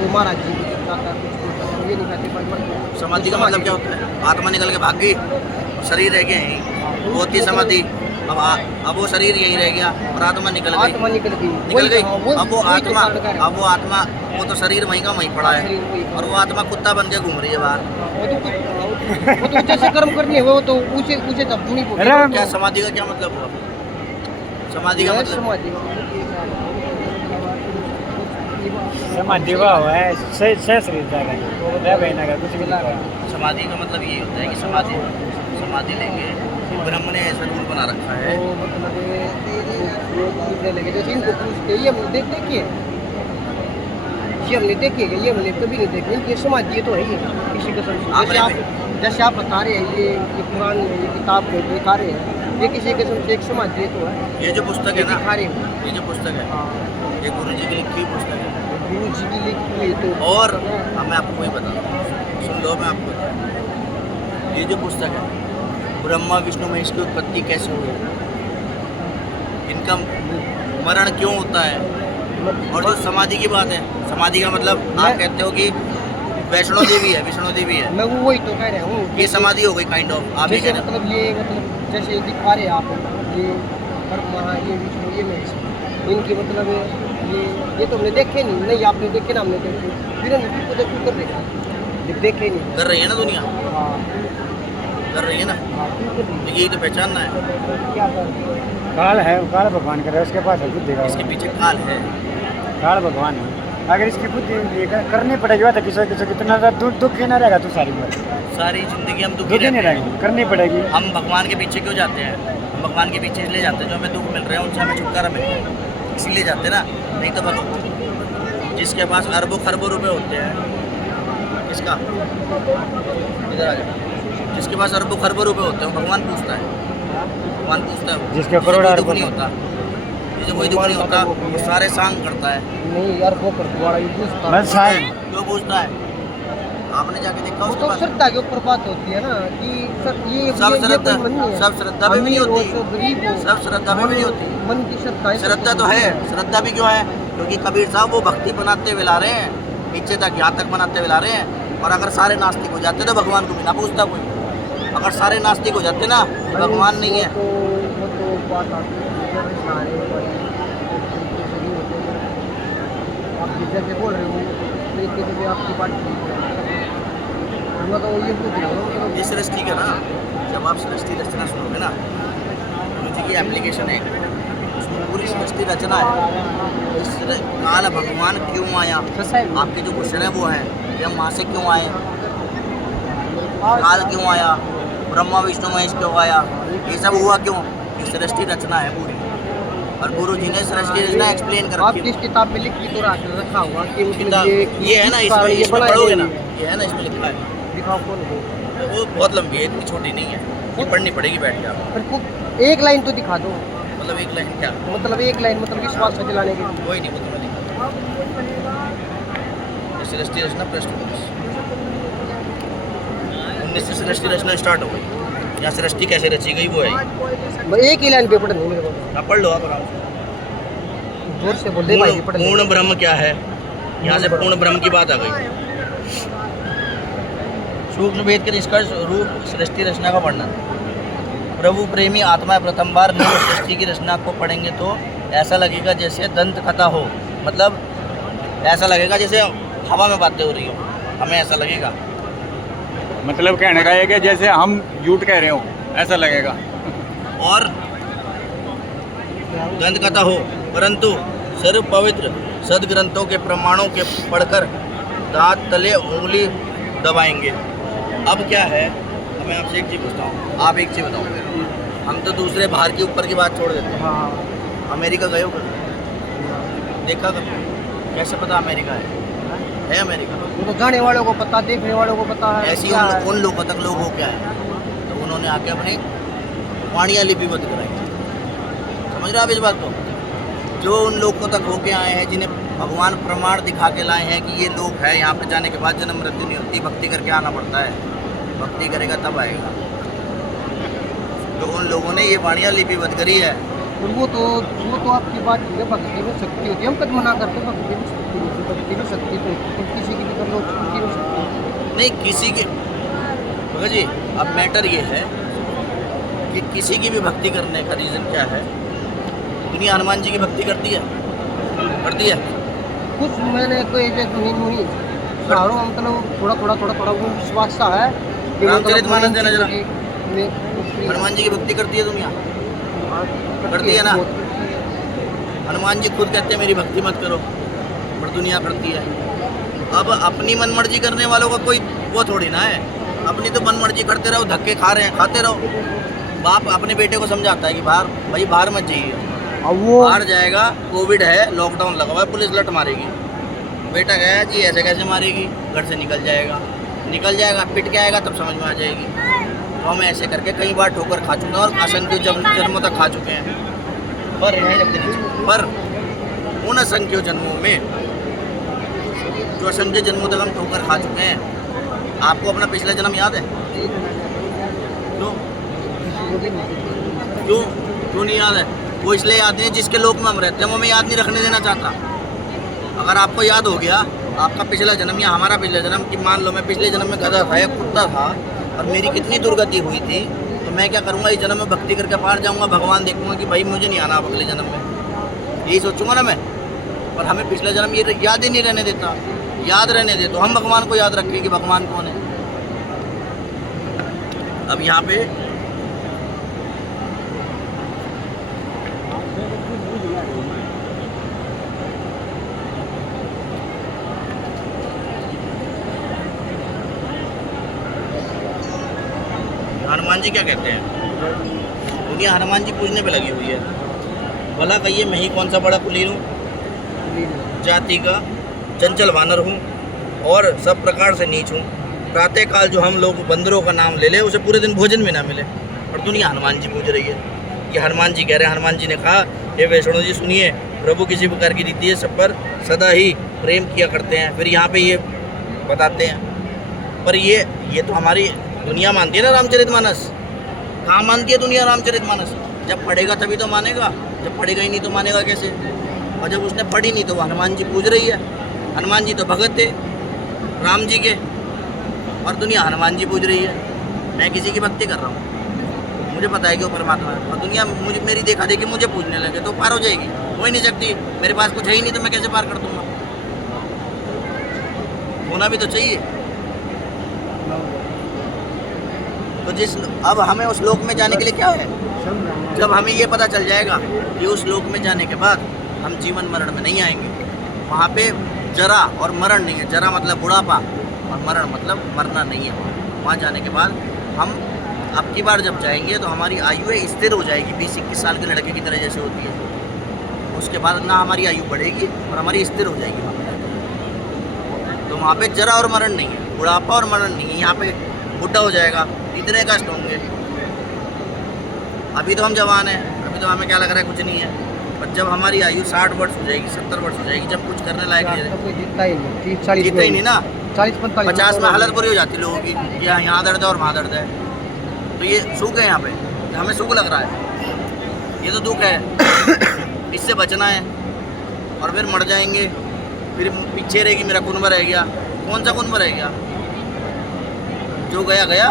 वो महाराज जी कुछ खाता कुछ ये नहीं खाते पर समाधि का मतलब क्या होता है? आत्मा निकल के भाग गई, शरीर रह गया यहीं, वो होती है समाधि। अब वो शरीर यहीं रह गया और आत्मा निकल गई। आत्मा निकल गई अब वो आत्मा वो तो शरीर वहीं का वहीं पड़ा है और वो आत्मा कुत्ता बन के घूम रही है बाहर। वो तो जैसे कर्म करनी है वो तो ऊंचे ऊंचे तब नहीं बोलते। क्या समाधि का क्या मतलब हुआ? समाधि का मतलब समाधि हुआ है सही शरीर जाएगा बहना का कुछ भी लगा। समाधि का मतलब ये होता है कि समाधि लेंगे, ब्रह्म ने ऐसा रूल बना रखा है। तो मतलब ये लगे जैसे इनको पूछते ये हम देखिए ये हमने देखेगा ये हमने कभी नहीं देखे ये समाधि ये तो है ही किसी कसम से। जैसे आप बता रहे हैं ये कुरान में ये किताब में दिखा रहे हैं ये किसी किस्म से एक समाधि तो है। ये जो पुस्तक है ना, दिखा रहे हैं ये जो पुस्तक है ये गुरु जी की लिखी हुई पुस्तक है। गुरु जी की लिखी हुई तो और मैं आपको वही बताऊँ, सुन लो, मैं आपको ये जो पुस्तक है ब्रह्मा विष्णु महेश की उत्पत्ति कैसे हुई, इनका मरण क्यों होता है, और जो समाधि की बात है, समाधि का मतलब आप कहते हो कि वैष्णो देवी है, विष्णु देवी है, मैं वही तो कह रहा हूँ ये समाधि हो गई काइंड ऑफ। आप ये कह रहे हो मतलब ये मतलब जैसे दिखा रहे हैं आप ये ब्रह्मा ये विष्णु ये महेश इनकी मतलब ये तो हमने देखे नहीं आपने देखे ना हमने देखे फिर हमने को कर देखा देखे नहीं कर रही है ना दुनिया, हाँ कर रही है ना, तो यही तो पहचानना है। क्या कर काल है, काल भगवान का है, उसके पास है बुद्धि का। इसके पीछे काल है, काल भगवान है। अगर इसकी बुद्धि करनी पड़ेगी बात किसी कितना दुख ही ना रहेगा तो सारी बात सारी जिंदगी हम दुखी दुख ही नहीं रहते हैं। रहेगी, करनी पड़ेगी। हम भगवान के पीछे क्यों जाते हैं? हम भगवान के पीछे इसलिए जाते हैं जो हमें दुख मिल रहे हैं उनसे हमें छुटकारा मिल रहा है, इसीलिए जाते हैं ना। नहीं तो भगवान जिसके पास अरबों खरबों रुपए होते हैं, किसका इधर आ जाओ, जिसके पास अरबों खरबों रुपए होते हैं भगवान पूछता है, भगवान पूछता है जिसके करोड़ों दुख नहीं होता, जिसे कोई दुख नहीं होता वो सारे सांग करता है। नहीं यार वो कर दोबारा ये पूछता मैं साई क्यों पूछता है? आपने जाके देखा वो उसके तो पास? श्रद्धा के ऊपर बात होती है ना कि सर ये सब ये श्रद्धा कोई मन नहीं है। सब श्रद्धा में भी नहीं अमीर हो होती, तो गरीब हो सब श्रद्धा में भी नहीं होती। मन की श्रद्धा है, श्रद्धा तो है, श्रद्धा भी क्यों है? क्योंकि कबीर साहब वो भक्ति बनाते हुए ला रहे हैं, नीचे तक यहाँ तक बनाते हुए ला रहे हैं। और अगर सारे नास्तिक हो जाते तो भगवान को भी ना पूछता कोई। अगर सारे नास्तिक हो जाते ना भगवान नहीं है। वो तो बात आती है जब सारे आप जैसे बोल रहे हो तरीके से भी आपकी बात ठीक है। मैं तो ये पूछ रहा हूँ ये सृष्टि का ना, जब आप सृष्टि रचना सुनोगे ना, गुरु जी की एप्लीकेशन है, उसमें पूरी सृष्टि रचना है। इस काल भगवान क्यों आया, आपके जो क्वेश्चन है वो है कि हम वहाँ से क्यों आए, काल क्यों आया, ब्रह्मा विष्णु महेश क्यों आया, ये सब हुआ क्यों? ये सृष्टि रचना है पूरी, और गुरु जी ने सृष्टि रचना एक्सप्लेन कर आप रखी जिस किताब में लिख तो रखा हुआ कि किताब ये है ना, इसमें पढ़ोगे ना, ये है ना इसमें लिखा है। दिखाओ कौन है वो बहुत लंबी है, इतनी छोटी नहीं है, ये पढ़नी पड़ेगी बैठ के आपको। फिर खूब एक लाइन तो दिखा दो, मतलब एक लाइन क्या? मतलब एक लाइन मतलब विश्वास से दिलाने के लिए। कोई नहीं, वो तो मैं दिखाता हूँ। सृष्टि रचना पृष्ठ 19 से सृष्टि रचना स्टार्ट हो गई। यहाँ सृष्टि कैसे रची गई वो है, एक ही लाइन पे पढ़ नहीं मेरे को, आप पढ़ लो आप आराम से। जोर से बोल दे भाई पढ़ ले। पूर्ण ब्रह्म क्या है, यहाँ से पूर्ण ब्रह्म की बात आ गई। सूक्ष्म भेद के निष्कर्ष रूप सृष्टि रचना का वर्णन। प्रभु प्रेमी आत्मा प्रथम बार नव सृष्टि की रचना को पढ़ेंगे तो ऐसा लगेगा जैसे दंत कथा हो, मतलब ऐसा लगेगा जैसे हवा में बातें हो रही हो, हमें ऐसा लगेगा। मतलब कहने का है कि जैसे हम झूठ कह रहे हो ऐसा लगेगा। और दंत कथा हो, परंतु सर्व पवित्र सदग्रंथों के प्रमाणों के पढ़कर दांत तले उंगली दबाएंगे। अब क्या है, मैं आपसे एक चीज़ पूछता हूँ, आप एक चीज़ बताओ। हम तो दूसरे बाहर के ऊपर की बात छोड़ देते हैं। हाँ अमेरिका गए हो कभी? देखा कभी? कैसे पता अमेरिका है अमेरिका? वो तो जाने वालों को पता, देखने वालों को पता है। ऐसी उन लोगों तक लोग हो क्या है, तो उन्होंने आके अपनी वाणियाँ लिपिबद्ध कराई। समझ रहे हो आप इस बात को? जो उन लोगों तक होके आए हैं जिन्हें भगवान प्रमाण दिखा के लाए हैं कि ये लोग है, यहाँ पे जाने के बाद जन्म मृत्यु नहीं होती, भक्ति करके आना पड़ता है, भक्ति करेगा तब आएगा। जो उन लोगों ने ये वाणियाँ लिपिबद्ध करी है तो वो तो आपकी बात है, भक्ति में शक्ति होती है, हम कद मना करते हैं भक्ति में शक्ति होती है, भक्ति में शक्ति तो होती है, किसी की भी कर लो भक्ति में शक्ति होती है। नहीं किसी के भगत जी, अब मैटर ये है कि किसी की भी भक्ति करने का रीज़न क्या है। दुनिया हनुमान जी की भक्ति करती है कुछ मैंने कोई नहीं हुई सारों मतलब थोड़ा वो विश्वास सा है कि रामचरितमानस देना जरा। मैं- हनुमान जी की भक्ति करती है दुनिया, करती है ना। हनुमान जी खुद कहते हैं मेरी भक्ति मत करो, पर दुनिया करती है। अब अपनी मन मर्जी करने वालों का कोई वो थोड़ी ना है, अपनी तो मन मर्जी करते रहो, धक्के खा रहे हैं खाते रहो। बाप अपने बेटे को समझाता है कि बाहर मत जाइए, अब वो बाहर जाएगा कोविड है, लॉकडाउन लगा हुआ है, पुलिस लट मारेगी। बेटा गया जी ऐसे कैसे मारेगी, घर से निकल जाएगा पिट के आएगा तब समझ में आ जाएगी। तो हम ऐसे करके कई बार ठोकर खा चुके हैं और असंख्य जन्मों तक खा चुके हैं। पर उन असंख्य जन्मों में जो असंख्य जन्मों तक हम ठोकर खा चुके हैं, आपको अपना पिछला जन्म याद है? क्यों नहीं याद है? वो इसलिए याद नहीं है जिसके लोक में हम रहते हैं, वो मैं याद नहीं रखने देना चाहता। अगर आपको याद हो गया आपका पिछला जन्म या हमारा पिछला जन्म, कि मान लो मैं पिछले जन्म में गधा था या कुत्ता था और मेरी कितनी दुर्गति हुई थी, तो मैं क्या करूँगा, इस जन्म में भक्ति करके पार जाऊँगा, भगवान देखूँगा कि भाई मुझे नहीं आना अब अगले जन्म में, यही सोचूंगा ना मैं। पर हमें पिछला जन्म ये याद ही नहीं रहने देता। याद रहने दे तो हम भगवान को याद रखें कि भगवान कौन है। अब यहाँ पे हनुमान जी क्या कहते हैं, दुनिया हनुमान जी पूजने पे लगी हुई है। भला कहिए मैं ही कौन सा बड़ा कुलीन हूँ, जाति का चंचल वानर हूँ और सब प्रकार से नीच हूँ। प्रातः काल जो हम लोग बंदरों का नाम ले ले उसे पूरे दिन भोजन भी ना मिले, और दुनिया हनुमान जी पूज रही है। ये हनुमान जी कह रहे हैं, हनुमान जी ने कहा हे वैष्णो जी सुनिए, प्रभु किसी प्रकार की रीति है, सब पर सदा ही प्रेम किया करते हैं। फिर यहाँ पे ये बताते हैं, पर ये तो हमारी दुनिया मानती है ना रामचरितमानस। कहाँ मानती है दुनिया रामचरितमानस? जब पढ़ेगा तभी तो मानेगा, जब पढ़ेगा ही नहीं तो मानेगा कैसे? और जब उसने पढ़ी नहीं तो वो हनुमान जी पूज रही है। हनुमान जी तो भगत थे राम जी के, और दुनिया हनुमान जी पूज रही है। मैं किसी की भक्ति कर रहा हूँ, मुझे पता है कि वो परमात्मा है, और दुनिया मुझे मेरी देखा देखी मुझे पूजने लगे तो पार हो जाएगी? हो ही नहीं सकती। मेरे पास कुछ है ही नहीं तो मैं कैसे पार कर दूंगा? होना भी तो चाहिए। तो अब हमें उस लोक में जाने के लिए क्या है, जब हमें ये पता चल जाएगा कि उस लोक में जाने के बाद हम जीवन मरण में नहीं आएंगे, वहाँ पे जरा और मरण नहीं है। जरा मतलब बुढ़ापा और मरण मतलब मरना नहीं है। वहाँ जाने के बाद हम अब की बार जब जाएंगे तो हमारी आयु स्थिर हो जाएगी, 20-21 साल के लड़के की तरह जैसे होती है। उसके बाद ना हमारी आयु बढ़ेगी और हमारी स्थिर हो जाएगी वहाँ पर। तो वहाँ पे जरा और मरण नहीं है, बुढ़ापा और मरण नहीं है। यहाँ पे बुढ़ा हो जाएगा, इतने कष्ट होंगे। अभी तो हम जवान हैं, अभी तो हमें क्या लग रहा है कुछ नहीं है, पर जब हमारी आयु 60 वर्ष हो जाएगी, 70 वर्ष हो जाएगी, जब कुछ करने लायक नहीं रहे, जीतता ही नहीं, 30-40 जीते ही नहीं ना। 40-45 50 में हालत बुरी हो जाती है लोगों की, यहाँ दर्द है और वहाँ दर्द है। तो ये सुख है, यहाँ पे हमें सुख लग रहा है, ये तो दुख है। इससे बचना है और फिर मर जाएंगे। फिर पीछे रहेगी मेरा कुनबा रह गया। कौन सा कुनबा रह गया? जो गया गया,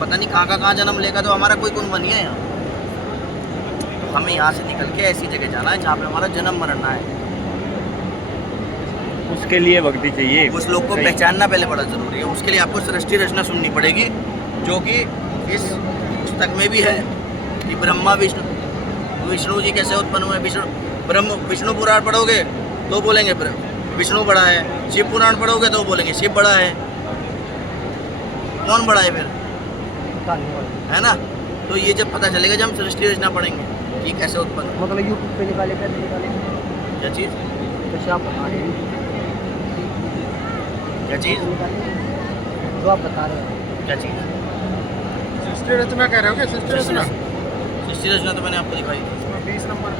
पता नहीं कहाँ जन्म लेगा। तो हमारा कोई कुनबा नहीं है यहाँ। तो हमें यहाँ से निकल के ऐसी जगह जाना है जहाँ पे हमारा जन्म मरण ना है। उसके लिए भक्ति चाहिए। उस लोग को पहचानना पहले बड़ा ज़रूरी है। उसके लिए आपको सृष्टि रचना सुननी पड़ेगी, जो कि इस पुस्तक में भी है कि ब्रह्मा विष्णु जी कैसे उत्पन्न हुए। विष्णु पुराण पढ़ोगे तो बोलेंगे विष्णु बड़ा है, शिव पुराण पढ़ोगे तो बोलेंगे शिव बड़ा है। कौन बड़ा है फिर? है ना? तो ये जब पता चलेगा जब हम सृष्टि रचना पढ़ेंगे कि कैसे उत्पन्न। मतलब यूट्यूब पे निकाले, कैसे निकाले, क्या चीज़? जैसे आप बता रहे हैं, क्या चीज़? जो आप बता रहे हैं, क्या चीज़? सृष्टि रचना कह रहे हो क्या? सृष्टि रचना सृष्टि रचना तो मैंने आपको दिखाई थी। 20 नंबर।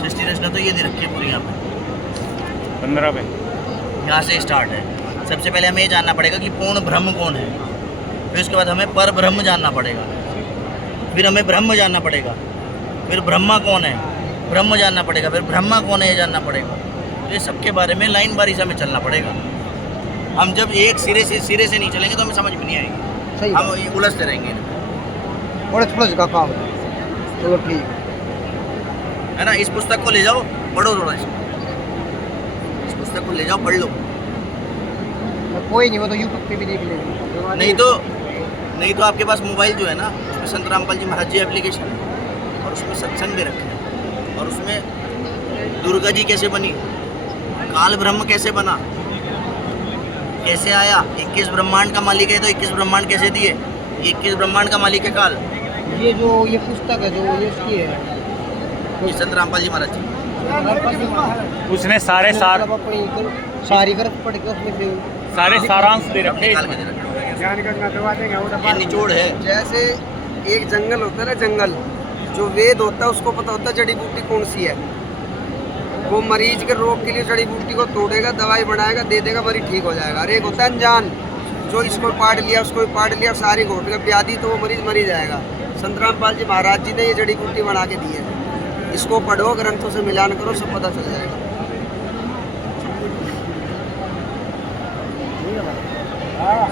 सृष्टि रचना तो ये दे रखी है पूरी यहाँ पे 15 पे। यहाँ से स्टार्ट है। सबसे पहले हमें ये जानना पड़ेगा कि पूर्ण ब्रह्म कौन है, फिर उसके बाद हमें पर ब्रह्म जानना पड़ेगा। फिर हमें ब्रह्म जानना पड़ेगा, फिर ब्रह्मा कौन है ब्रह्म जानना पड़ेगा, फिर ब्रह्मा कौन है ये जानना पड़ेगा। तो ये सबके बारे में लाइन बारी से हमें चलना पड़ेगा। हम जब एक सिरे से नहीं चलेंगे तो हमें समझ में नहीं आएगी, सही हम ये उलझते रहेंगे, थोड़ा का काम है। चलो ठीक है ना। इस पुस्तक को ले जाओ, पढ़ो थोड़ा इसको, इस पुस्तक को ले जाओ, पढ़ लो। कोई नहीं, वो तो यूट्यूब पे भी देख लेंगे। नहीं तो आपके पास मोबाइल जो है ना, उसमें संत रामपाल जी महाराज जी एप्लीकेशन है और उसमें सत्संग भी रखे हैं, और उसमें दुर्गा जी कैसे बनी, काल ब्रह्म कैसे बना, कैसे आया, 21 ब्रह्मांड का मालिक है तो 21 ब्रह्मांड कैसे दिए, 21 ब्रह्मांड का मालिक है काल। ये पुस्तक है जो ये उसकी है, ये संत रामपाल जी महाराज जी उसने सारे सार मतलब अपनी सारी ग्रंथ पढ़ के उसमें से सारे सारांश दे निकाल के दे रखे हैं। ज्ञान का मैं दवा देंगे वो ये निचोड़ है। जैसे एक जंगल होता है ना, जंगल जो वेद होता है उसको पता होता है जड़ी बूटी कौन सी है। वो मरीज के रोग के लिए जड़ी बूटी को तोड़ेगा, दवाई बनाएगा, दे देगा, मरीज ठीक हो जाएगा। और एक होता है अनजान, जो इसको पाड़ लिया उसको भी पाड़ लिया, सारी घोट का व्याधि तो वो मरीज मरी जाएगा। संत रामपाल जी महाराज जी ने ये जड़ी बूटी बना के दी है, इसको पढ़ो, ग्रंथों से मिलान करो, सब पता चल जाएगा। हाँ